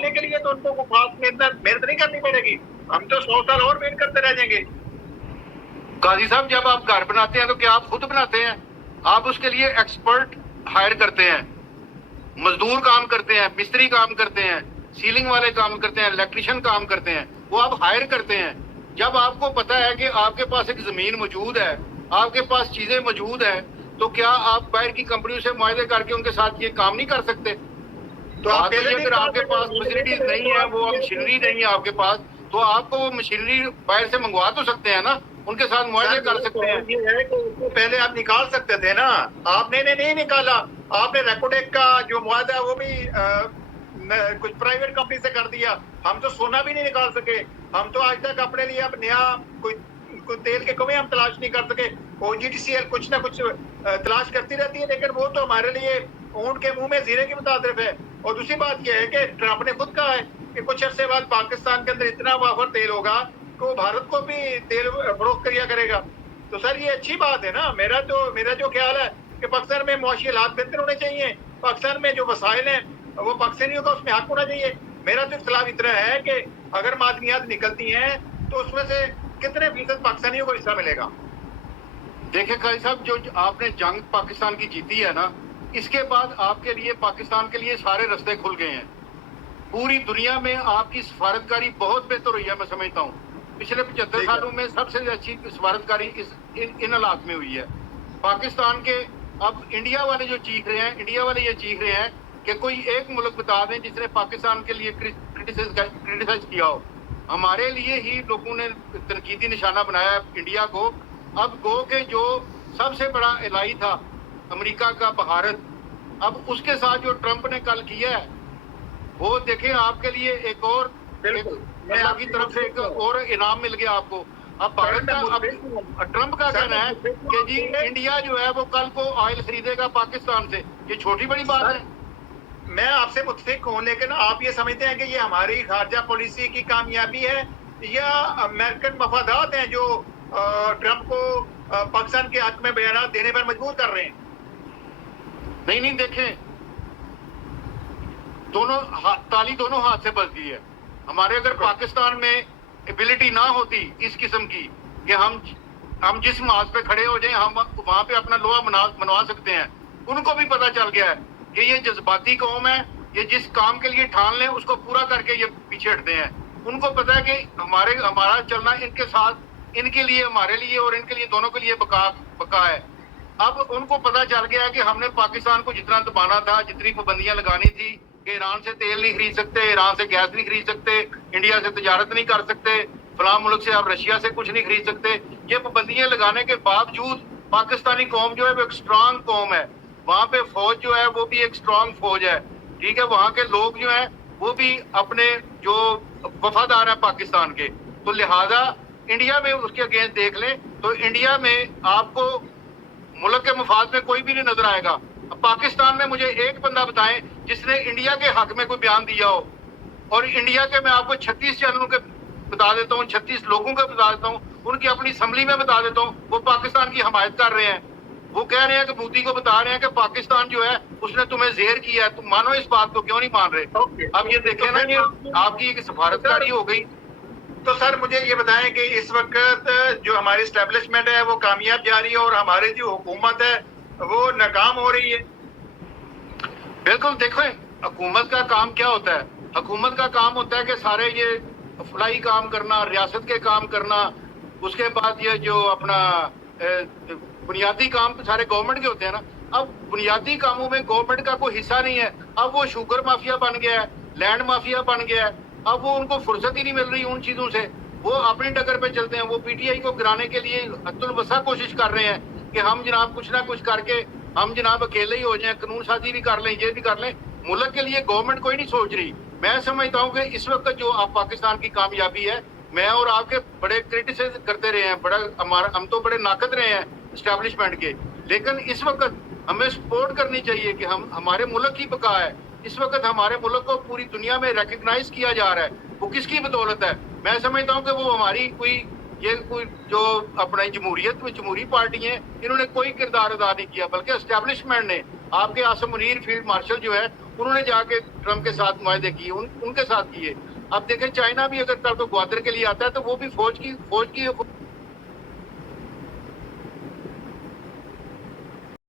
نکالنے کے لیے تو ان کو خاص محنت نہیں کرنی پڑے گی. ہم تو 100 سال اور ویٹ کرتے رہ جائیں گے. قاضی صاحب جب آپ گھر بناتے ہیں تو کیا آپ خود بناتے ہیں؟ آپ اس کے لیے ایکسپرٹ ہائر کرتے ہیں، مزدور کام کرتے ہیں، مستری کام کرتے ہیں، سیلنگ والے کام کرتے ہیں، الیکٹریشین کام کرتے ہیں، وہ آپ ہائر کرتے ہیں. جب آپ کو پتا ہے کہ آپ کے پاس ایک زمین موجود ہے، آپ کے پاس چیزیں موجود ہیں، تو کیا آپ باہر کی کمپنیوں سے معاہدے کر کے ان کے ساتھ یہ کام نہیں کر سکتے؟ تو آپ پہلے اگر آپ کے پاس مشینریز نہیں ہے، وہ مشینری نہیں ہے آپ کے پاس، تو آپ کو وہ مشینری باہر سے منگوا تو سکتے ہیں نا، ان کے ساتھ معاہدے کر سکتے ہیں. یہ ہے کہ اس کو پہلے آپ نکال سکتے تھے نا. آپ نے نہیں نکالا. آپ نے ریکوٹیک کا جو معاہدہ ہے وہ بھی کچھ پرائیویٹ کمپنی سے کر دیا. ہم تو سونا بھی نہیں نکال سکے. ہم تو آج تک اپنے لیے اب نیا کوئی تیل کے کنویں ہم تلاش نہیں کر سکے. او جی ٹی سی ایل کچھ نہ کچھ تلاش کرتی رہتی ہے، لیکن وہ تو ہمارے لیے اونٹ کے منہ میں زیرے کی مترادف ہے. اور دوسری بات یہ ہے کہ ٹرمپ نے خود کہا ہے کہ کچھ عرصے بعد پاکستان کے اندر اتنا وافر تیل ہوگا کہ وہ بھارت کو بھی تیل فروخت کریا کرے گا. تو سر یہ اچھی بات ہے نا. میرا جو خیال ہے کہ پاکستان میں معاشی حالات بہتر ہونے چاہیے. پاکستان میں جو وسائل ہیں وہ پاکستانیوں کا اس میں حق ہونا چاہیے. میرا تو اختلاف اتنا ہے کہ اگر معدنیات نکلتی ہیں تو اس میں سے کتنے فیصد پاکستانیوں کو حصہ ملے گا؟ دیکھیں قاضی صاحب، جو آپ نے جنگ پاکستان کی جیتی ہے نا، اس کے بعد آپ کے لیے پاکستان کے لیے سارے رستے کھل گئے ہیں. پوری دنیا میں آپ کی سفارتکاری بہت بہتر ہوئی ہے. میں سمجھتا ہوں پچھلے 75 سالوں میں سب سے اچھی سفارتکاری ان حالات میں ہوئی ہے. پاکستان کے اب انڈیا والے جو چیخ رہے ہیں، انڈیا والے یہ چیخ رہے ہیں کہ کوئی ایک ملک بتا دیں جس نے پاکستان کے لیے کرٹیسائز کیا ہو. ہمارے لیے ہی لوگوں نے تنقیدی نشانہ بنایا انڈیا کو. اب گو کہ جو سب سے بڑا الہی تھا امریکہ کا بھارت، اب اس کے ساتھ جو ٹرمپ نے کل کیا ہے، وہ دیکھیں آپ کے لیے ایک اور اللہ کی طرف سے ایک اور انعام مل گیا آپ کو. اب بھارت کا اب ٹرمپ کا کہنا ہے کہ جی انڈیا جو ہے وہ کل کو آئل خریدے گا پاکستان سے. یہ چھوٹی بڑی بات ہے؟ میں آپ سے متفق ہوں، لیکن آپ یہ سمجھتے ہیں کہ یہ ہماری خارجہ پالیسی کی کامیابی ہے یا امریکن مفادات ہیں جو ٹرمپ کو پاکستان کے حق میں بیانات دینے پر مجبور کر رہے ہیں؟ نہیں دیکھیں، تالی دونوں ہاتھ سے بجتی ہے. ہمارے اگر پاکستان میں ایبلٹی نہ ہوتی اس قسم کی کہ ہم جس محاذ پہ کھڑے ہو جائیں ہم وہاں پہ اپنا لوہا منوا سکتے ہیں. ان کو بھی پتا چل گیا ہے کہ یہ جذباتی قوم ہے، یہ جس کام کے لیے ٹھان لیں اس کو پورا کر کے یہ پیچھے ہٹتے ہیں. ان کو پتا ہے کہ ہمارا چلنا ان کے ساتھ، ان کے لیے، ہمارے لیے اور ان کے لیے، دونوں کے لیے بقا ہے. اب ان کو پتا چل گیا ہے کہ ہم نے پاکستان کو جتنا دبانا تھا، جتنی پابندیاں لگانی تھی کہ ایران سے تیل نہیں خرید سکتے، ایران سے گیس نہیں خرید سکتے، انڈیا سے تجارت نہیں کر سکتے، فلاں ملک سے آپ رشیا سے کچھ نہیں خرید سکتے، یہ پابندیاں لگانے کے باوجود پاکستانی قوم جو ہے وہ ایک اسٹرانگ قوم ہے. وہاں پہ فوج جو ہے وہ بھی ایک اسٹرانگ فوج ہے. ٹھیک ہے، وہاں کے لوگ جو ہیں وہ بھی اپنے جو وفادار ہیں پاکستان کے. تو لہذا انڈیا میں اس کے اگینسٹ دیکھ لیں تو انڈیا میں آپ کو ملک کے مفاد میں کوئی بھی نہیں نظر آئے گا. اب پاکستان میں مجھے ایک بندہ بتائیں جس نے انڈیا کے حق میں کوئی بیان دیا ہو. اور انڈیا کے میں آپ کو 36 چینلوں کے بتا دیتا ہوں، 36 لوگوں کا بتا دیتا ہوں، ان کی اپنی اسمبلی میں بتا دیتا ہوں، وہ پاکستان کی حمایت کر رہے ہیں. وہ کہہ رہے ہیں کہ مودی کو بتا رہے ہیں کہ پاکستان جو ہے اس نے تمہیں زہر کیا ہے. تم مانو اس بات کو، کیوں نہیں مان رہے؟ اب یہ دیکھیں نا، یہ آپ کی ایک سفارتکاری ہو گئی. تو سر مجھے یہ بتائیں کہ اس وقت جو ہماری اسٹیبلشمنٹ ہے وہ کامیاب جا رہی ہے اور ہماری جو حکومت ہے وہ ناکام ہو رہی ہے؟ بالکل. دیکھیں حکومت کا کام کیا ہوتا ہے؟ حکومت کا کام ہوتا ہے کہ سارے یہ فلائی کام کرنا، ریاست کے کام کرنا، اس کے بعد یہ جو اپنا بنیادی کام تو سارے گورنمنٹ کے ہوتے ہیں نا. اب بنیادی کاموں میں گورنمنٹ کا کوئی حصہ نہیں ہے. اب وہ شوگر مافیا بن گیا ہے، لینڈ مافیا بن گیا ہے. اب وہ ان کو فرصت ہی نہیں مل رہی ان چیزوں سے. وہ اپنی ٹکر پہ چلتے ہیں. وہ پی ٹی آئی کو گرانے کے لیے حد الوسع کوشش کر رہے ہیں کہ ہم جناب کچھ نہ کچھ کر کے ہم جناب اکیلے ہی ہو جائیں، قانون سازی بھی کر لیں، یہ بھی کر لیں. ملک کے لیے گورنمنٹ کوئی نہیں سوچ رہی. میں سمجھتا ہوں کہ اس وقت جو آپ پاکستان کی کامیابی ہے، میں اور آپ کے بڑے کرٹیسائز کرتے رہے ہیں، ہم تو بڑے ناقد رہے ہیں اسٹیبلشمنٹ کے، لیکن اس وقت ہمیں سپورٹ کرنی چاہیے کہ ہمارے ملک کی بقا ہے. اس وقت ہمارے ملک کو پوری دنیا میں ریکگنائز کیا جا رہا ہے. وہ کس کی بدولت ہے؟ میں سمجھتا ہوں کہ وہ ہماری کوئی جو اپنا جمہوریت میں جمہوری پارٹی ہیں، انہوں نے کوئی کردار ادا نہیں کیا، بلکہ اسٹیبلشمنٹ نے آپ کے آصم منیر فیلڈ مارشل جو ہے انہوں نے جا کے ٹرمپ کے ساتھ معاہدے کیے، ان کے ساتھ کیے. اب دیکھیں چائنا بھی اگر کل کو گوادر کے لیے آتا ہے تو وہ بھی فوج کی